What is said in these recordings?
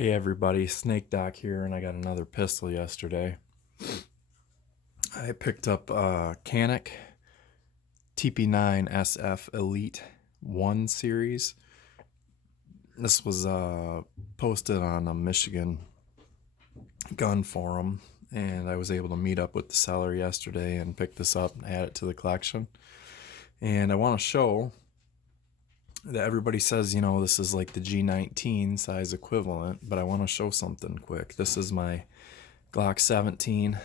Hey everybody, Snake Doc here, and I got another pistol yesterday. I picked up Canik TP9SF Elite 1 series. This was posted on a Michigan gun forum, and I was able to meet up with the seller yesterday and pick this up and add it to the collection. And I want to show that everybody says, you know, this is like the G19 size equivalent, but I want to show something quick. This is my Glock 17.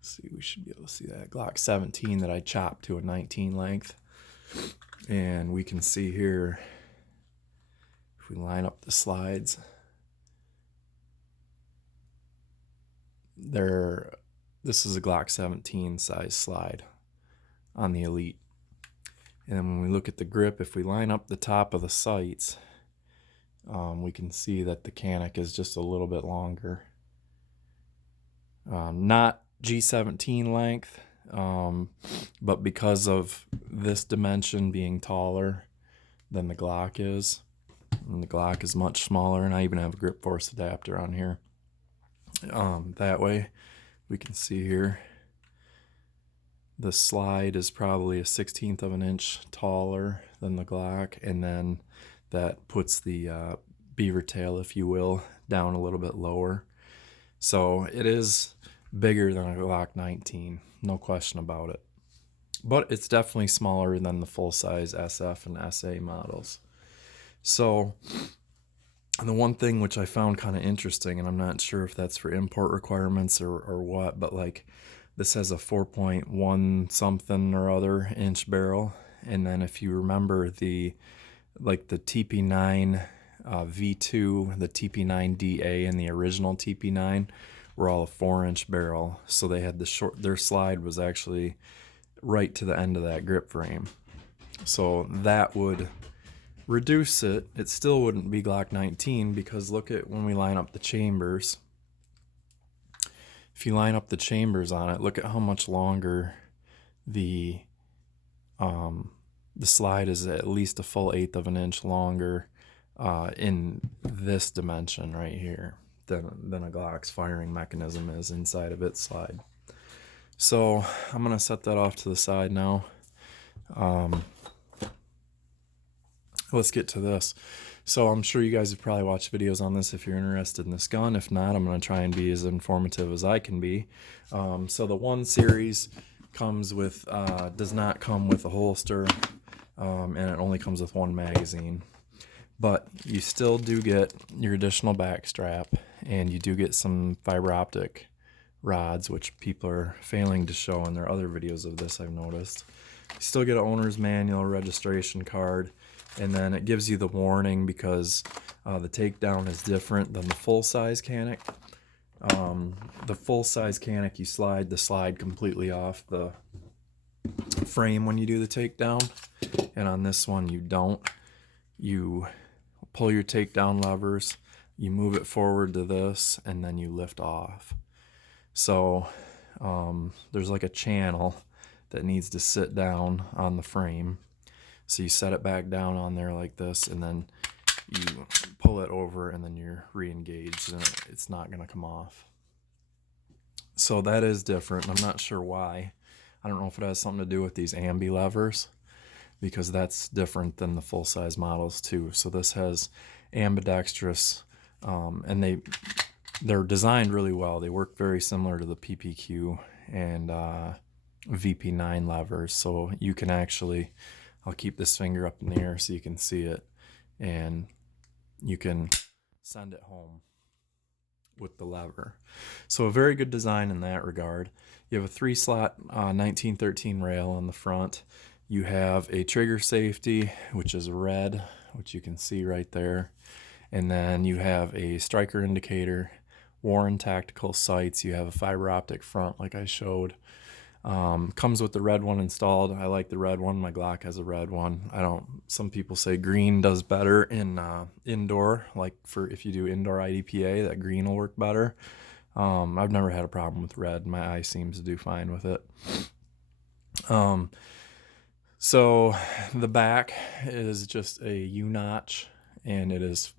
See, we should be able to see that Glock 17 that I chopped to a 19 length. And we can see here, if we line up the slides, this is a Glock 17 size slide on the Elite. And then when we look at the grip, if we line up the top of the sights, we can see that the Canik is just a little bit longer. Not G17 length, but because of this dimension being taller than the Glock is, and the Glock is much smaller, and I even have a grip force adapter on here. That way, we can see here, the slide is probably a 1/16 of an inch taller than the Glock, and then that puts the beaver tail, if you will, down a little bit lower. So it is bigger than a Glock 19, no question about it. But it's definitely smaller than the full-size SF and SA models. So the one thing which I found kind of interesting, and I'm not sure if that's for import requirements or what, but like this has a 4.1 something or other inch barrel. And then if you remember the TP9 V2, the TP9DA, and the original TP9 were all a 4-inch barrel. So they had their slide was actually right to the end of that grip frame. So that would reduce it. It still wouldn't be Glock 19, because look at when we line up the chambers. If you line up the chambers on it, look at how much longer the slide is, at least a full 1/8 of an inch longer in this dimension right here than a Glock's firing mechanism is inside of its slide. So I'm going to set that off to the side now. Let's get to this. So I'm sure you guys have probably watched videos on this if you're interested in this gun. If not, I'm going to try and be as informative as I can be. So the 1 series comes with, does not come with a holster, and it only comes with 1 magazine. But you still do get your additional back strap, and you do get some fiber optic rods, which people are failing to show in their other videos of this, I've noticed. You still get an owner's manual, registration card, and then it gives you the warning because the takedown is different than the full-size Canik. The full-size Canik, you slide the slide completely off the frame when you do the takedown, and on this one you don't. You pull your takedown levers, you move it forward to this, and then you lift off. So there's like a channel that needs to sit down on the frame. So you set it back down on there like this, and then you pull it over, and then you're re-engaged, and it's not going to come off. So that is different. I'm not sure why. I don't know if it has something to do with these ambi levers, because that's different than the full-size models too. So this has ambidextrous, and they're designed really well. They work very similar to the PPQ and VP9 levers. So you can actually, I'll keep this finger up in the air so you can see it, and you can send it home with the lever. So a very good design in that regard. You have a 3-slot 1913 rail on the front. You have a trigger safety, which is red, which you can see right there. And then you have a striker indicator, Warren tactical sights. You have a fiber optic front like I showed. Comes with the red one installed. I like the red one. My Glock has a red one. Some people say green does better in indoor, like for if you do indoor IDPA, that green will work better. I've never had a problem with red. My eye seems to do fine with it. So the back is just a U-notch, and it is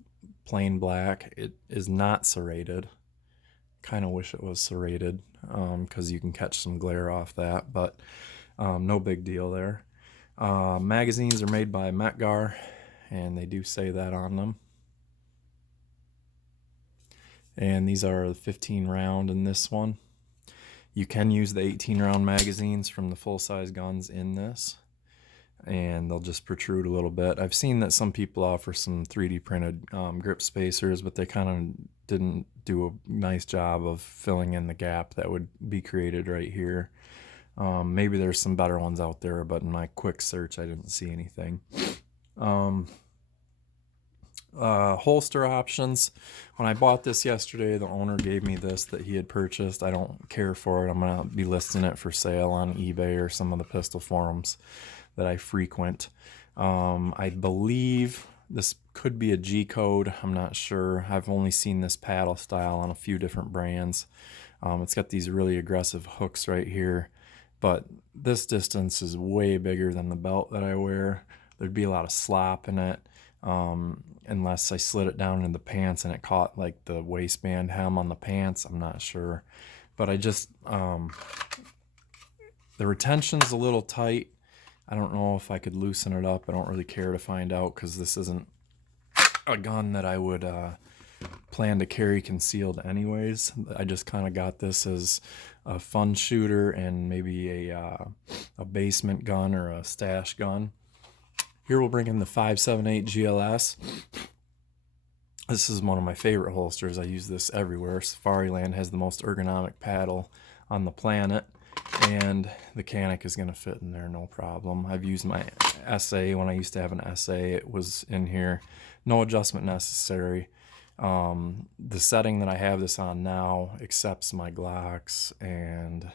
plain black. It is not serrated. Kind of wish it was serrated because you can catch some glare off that, but no big deal there. Magazines are made by Metgar, and they do say that on them. And these are 15 round in this one. You can use the 18 round magazines from the full-size guns in this, and they'll just protrude a little bit. I've seen that some people offer some 3D printed grip spacers, but they kind of didn't do a nice job of filling in the gap that would be created right here. Maybe there's some better ones out there, but in my quick search I didn't see anything. Holster options. When I bought this yesterday, the owner gave me this that he had purchased. I don't care for it. I'm gonna be listing it for sale on eBay or some of the pistol forums that I frequent. I believe this could be a G code. I'm not sure. I've only seen this paddle style on a few different brands. It's got these really aggressive hooks right here, but this distance is way bigger than the belt that I wear. There'd be a lot of slop in it. Unless I slid it down in the pants and it caught like the waistband hem on the pants. I'm not sure, but I just the retention's a little tight. I don't know if I could loosen it up. I don't really care to find out because this isn't a gun that I would plan to carry concealed anyways. I just kind of got this as a fun shooter and maybe a basement gun or a stash gun. Here we'll bring in the 5.78 GLS. This is one of my favorite holsters. I use this everywhere. Safariland has the most ergonomic paddle on the planet, and the Canik is going to fit in there no problem. I've used my SA when I used to have an SA. It was in here. No adjustment necessary. The setting that I have this on now accepts my Glocks and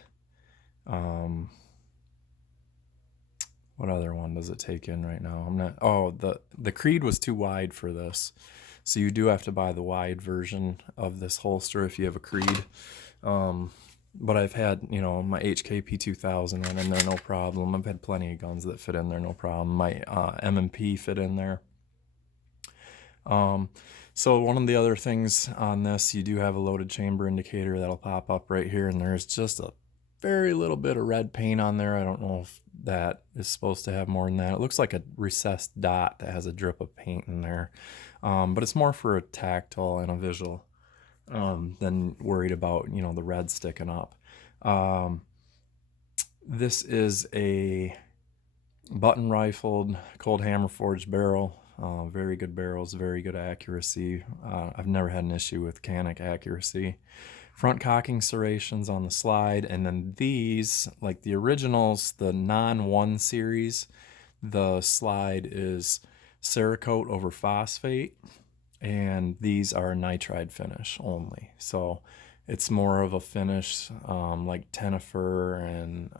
what other one does it take in right now? I'm not. Oh, the Creed was too wide for this, so you do have to buy the wide version of this holster if you have a Creed. But I've had, you know, my HKP 2000 in there no problem. I've had plenty of guns that fit in there no problem. My M&P fit in there. So one of the other things on this, you do have a loaded chamber indicator that'll pop up right here, and there's just a very little bit of red paint on there. I don't know if that is supposed to have more than that. It looks like a recessed dot that has a drip of paint in there, but it's more for a tactile and a visual than worried about, you know, the red sticking up. This is a button rifled cold hammer forged barrel. Very good barrels, very good accuracy. I've never had an issue with Canik accuracy. Front cocking serrations on the slide, and then these, like the originals, the non-1 series, the slide is Cerakote over phosphate, and these are nitride finish only. So it's more of a finish like Tenifer and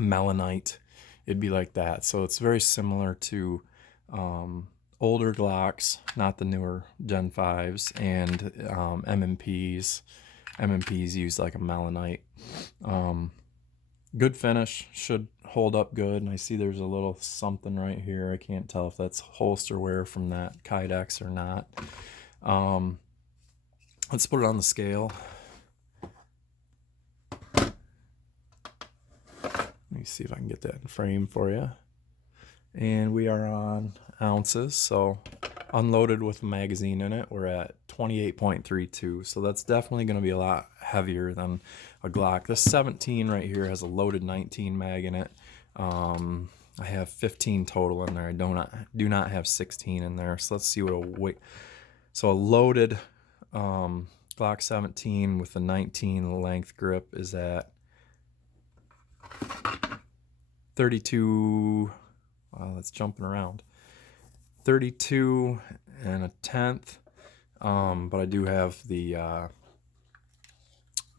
Melanite. It'd be like that. So it's very similar to older Glocks, not the newer Gen 5s, and M&Ps. M&Ps use like a Melanite. Good finish, should hold up good. And I see there's a little something right here. I can't tell if that's holster wear from that Kydex or not. Let's put it on the scale. Let me see if I can get that in frame for you. And we are on ounces, so unloaded with a magazine in it, we're at 28.32, so that's definitely going to be a lot heavier than a Glock. This 17 right here has a loaded 19 mag in it. I have 15 total in there. I do not have 16 in there, so let's see what a weight. So a loaded Glock 17 with a 19 length grip is at 32. Wow, that's jumping around. 32 and a tenth. But I do have the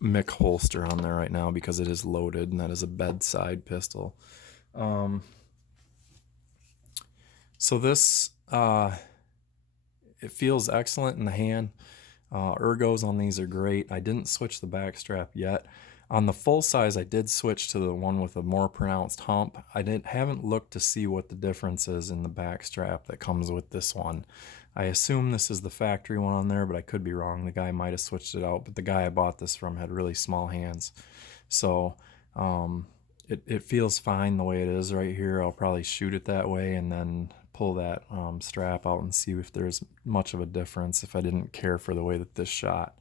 Mick holster on there right now because it is loaded, and that is a bedside pistol. So this, it feels excellent in the hand. Ergos on these are great. I didn't switch the back strap yet. On the full size, I did switch to the one with a more pronounced hump. I haven't looked to see what the difference is in the back strap that comes with this one. I assume this is the factory one on there, but I could be wrong. The guy might have switched it out, but the guy I bought this from had really small hands. So it feels fine the way it is right here. I'll probably shoot it that way and then pull that strap out and see if there's much of a difference if I didn't care for the way that this shot.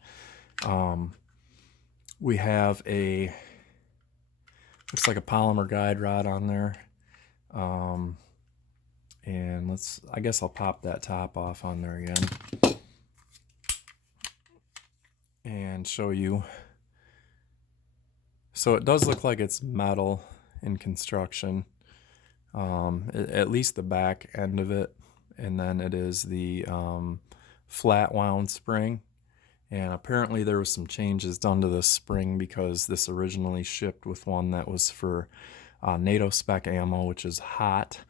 We have looks like a polymer guide rod on there. And I guess I'll pop that top off on there again and show you. So it does look like it's metal in construction, at least the back end of it. And then it is the flat wound spring. And apparently there was some changes done to this spring because this originally shipped with one that was for NATO spec ammo, which is hot.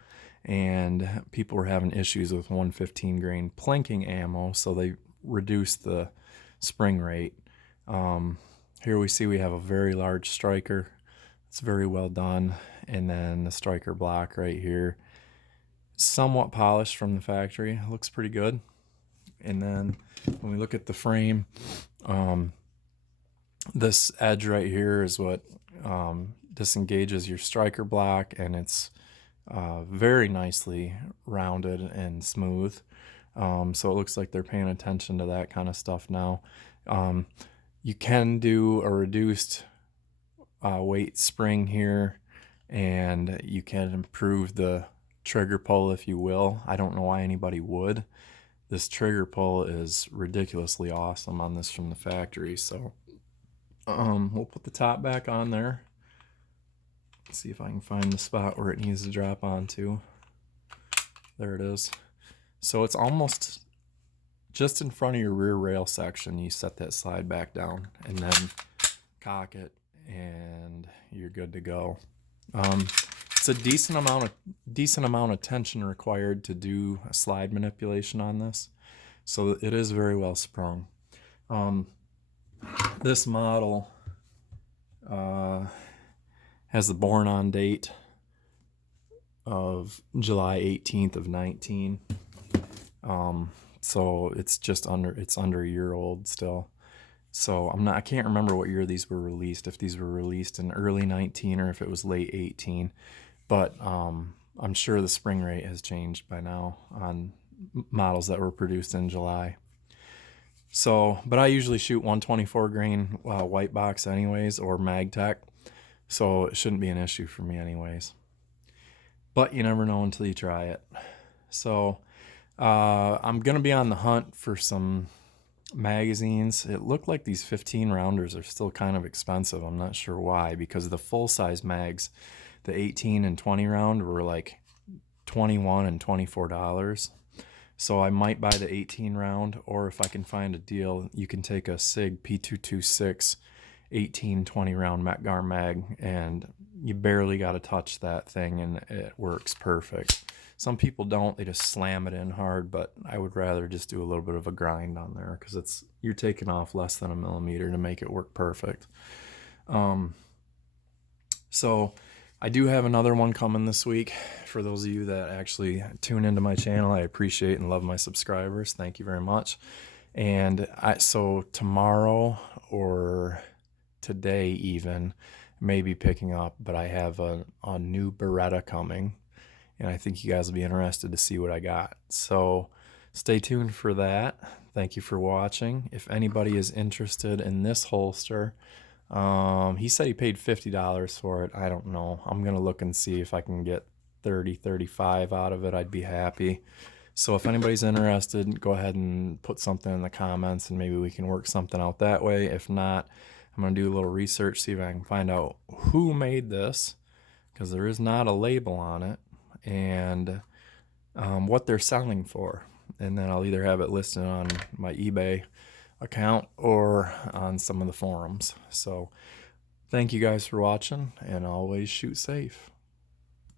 And people were having issues with 115 grain planking ammo, so they reduced the spring rate. Here we have a very large striker. It's very well done. And then the striker block right here, somewhat polished from the factory. It looks pretty good. And then when we look at the frame, this edge right here is what disengages your striker block, and it's very nicely rounded and smooth. So it looks like they're paying attention to that kind of stuff now. You can do a reduced weight spring here, and you can improve the trigger pull if you will. I don't know why anybody would. This trigger pull is ridiculously awesome on this from the factory. So we'll put the top back on there. See if I can find the spot where it needs to drop onto. There it is. So it's almost just in front of your rear rail section. You set that slide back down and then cock it and you're good to go. It's a decent amount of tension required to do a slide manipulation on this. So it is very well sprung. This model has the born on date of July 18th of 19. So it's under a year old still. So I can't remember what year these were released, if these were released in early 19 or if it was late 18. But I'm sure the spring rate has changed by now on models that were produced in July. So, but I usually shoot 124 grain white box anyways, or MagTech. So it shouldn't be an issue for me anyways. But you never know until you try it. So I'm going to be on the hunt for some magazines. It looked like these 15 rounders are still kind of expensive. I'm not sure why, because the full-size mags, the 18 and 20 round, were like $21 and $24. So I might buy the 18 round, or if I can find a deal, you can take a SIG P226 18-20 round Metgar mag, and you barely got to touch that thing and it works perfect. Some people don't, they just slam it in hard, but I would rather just do a little bit of a grind on there because you're taking off less than a millimeter to make it work perfect. So I do have another one coming this week. For those of you that actually tune into my channel, I appreciate and love my subscribers. Thank you very much. And so tomorrow or today even, maybe picking up, but I have a new Beretta coming, and I think you guys will be interested to see what I got. So stay tuned for that. Thank you for watching. If anybody is interested in this holster, he said he paid $50 for it. I don't know. I'm gonna look and see if I can get 30, 35 out of it. I'd be happy. So if anybody's interested, go ahead and put something in the comments and maybe we can work something out that way. If not, I'm going to do a little research, see if I can find out who made this, because there is not a label on it, and what they're selling for. And then I'll either have it listed on my eBay account or on some of the forums. So thank you guys for watching, and always shoot safe.